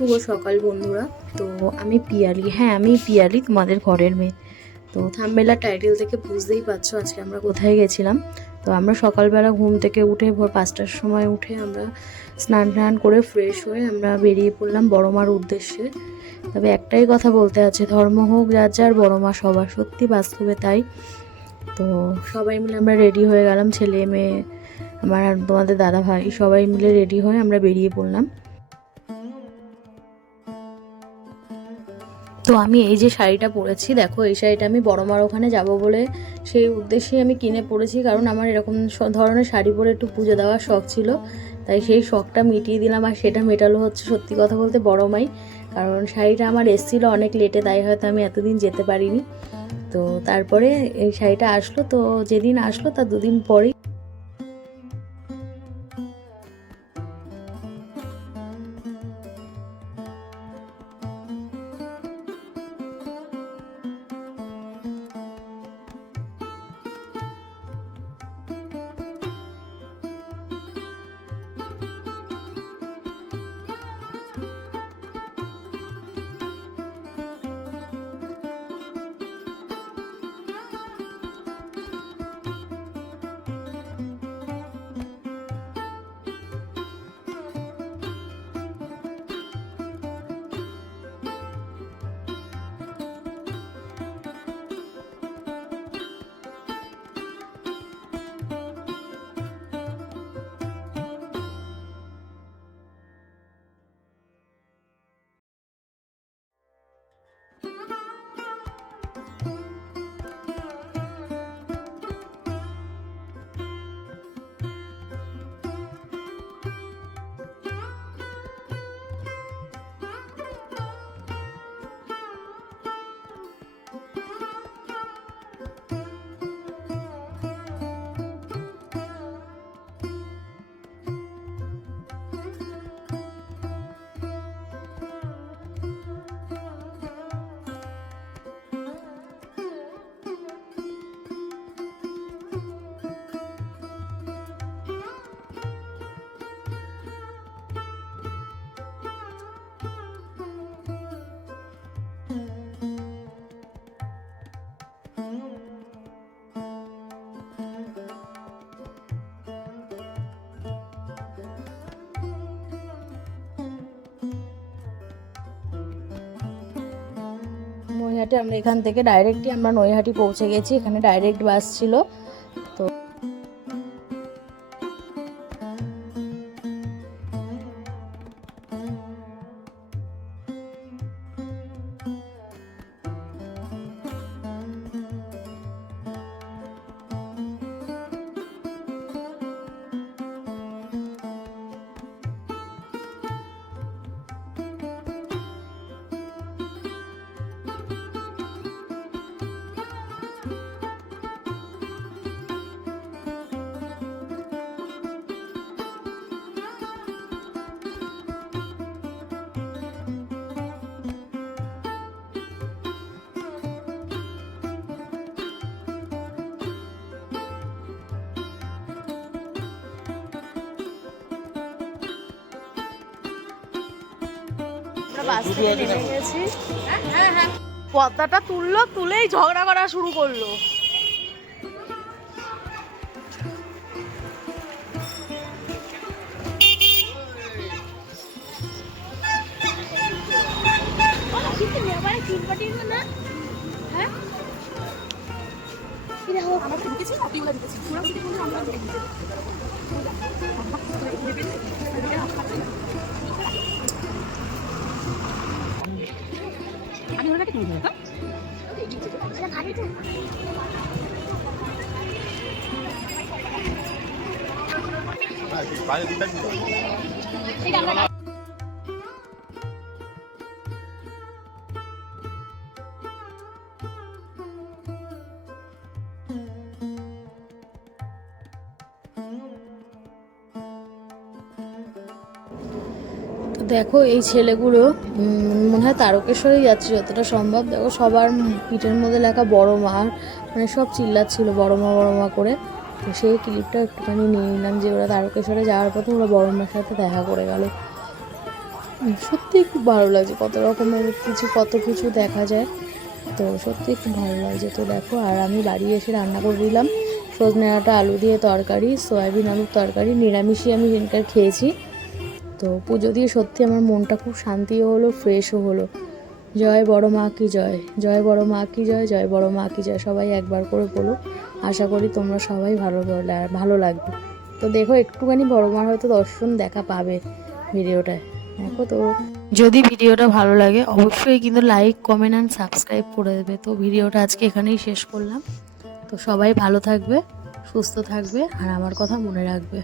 শুভ সকাল বন্ধুরা। তো আমি পিয়ালি, আমি পিয়ালি, তোমাদের ঘরের মেয়ে। তো থাম্বনেল টাইটেল থেকে বুঝতেই পারছো আজকে আমরা কোথায় গেছিলাম। তো আমরা সকালবেলা ঘুম থেকে উঠে ভোর 5টার সময় উঠে আমরা স্নান করে ফ্রেশ হয়ে আমরা বেরিয়ে পড়লাম বড় মার উদ্দেশ্যে। তবে একটাই কথা বলতে আছে, ধর্ম হোক যার যার, বড় মা সবার, সত্যি বাস্তবে তাই। তো সবাই মিলে আমরা রেডি হয়ে গেলাম, ছেলে মেয়ে, আমার আর তোমাদের দাদা ভাই, সবাই মিলে রেডি হয়ে আমরা বেরিয়ে পড়লাম। তো আমি এই যে শাড়িটা পরেছি, দেখো এই শাড়িটা আমি বড় মার ওখানে যাব বলে সেই উদ্দেশ্যেই আমি কিনে পরেছি, কারণ আমার এরকম ধরনের শাড়ি পরে একটু পুজো দেওয়ার শখ ছিল। তাই সেই শখটা মিটিয়ে দিলাম, আর সেটা মেটালো হচ্ছে সত্যি কথা বলতে বড় মাই। কারণ শাড়িটা আমার এসেছিলো অনেক লেটে, তাই হয়তো আমি এতদিন যেতে পারিনি। তো তারপরে এই শাড়িটা আসলো, তো যেদিন আসলো তার দুদিন পরেই নৈহাটি, আমরা এখান থেকে ডাইরেক্টই আমরা নৈহাটি পৌঁছে গেছি, এখানে ডাইরেক্ট বাস ছিল। তো বাস থেকে নেমে গেছি, পর্দাটা তুলেই ঝগড়া করা শুরু করলো। দেখো এই ছেলেগুলো মনে হয় তারকেশ্বরেই যাচ্ছে যতটা সম্ভব। দেখো সবার পিঠের মধ্যে লেখা বড় মা, মানে সব চিল্লাচ্ছিল বড় মা করে। তো সেই ক্লিপটা একটুখানি নিয়ে নিলাম যে ওরা তারকেশ্বরে যাওয়ার পথে ওরা বড় মার সাথে দেখা করে গেল। সত্যি খুব ভালো লাগছে, কত রকমের কিছু কত কিছু দেখা যায়। তো সত্যি খুব ভালো লাগছে। তো দেখো, আর আমি বাড়ি এসে রান্না করে দিলাম সজনে ডাঁটা আলু দিয়ে তরকারি, সয়াবিন আলুর তরকারি। নিরামিষই আমি দিনকার খেয়েছি। তো পুজো দিয়ে সত্যি আমার মনটা খুব শান্তিও হলো, ফ্রেশও হলো। জয় বড় মা কি জয়, জয় বড় মা কি জয়, জয় বড় মা কি জয়, সবাই একবার করে বলো। আশা করি তোমরা সবাই ভালো লাগবে। তো দেখো, একটুখানি বড় মার হয়তো দর্শন দেখা পাবে ভিডিওটায়। দেখো, তো যদি ভিডিওটা ভালো লাগে অবশ্যই কিন্তু লাইক, কমেন্ট অ্যান্ড সাবস্ক্রাইব করে দেবে। তো ভিডিওটা আজকে এখানেই শেষ করলাম। তো সবাই ভালো থাকবে, সুস্থ থাকবে, আর আমার কথা মনে রাখবে।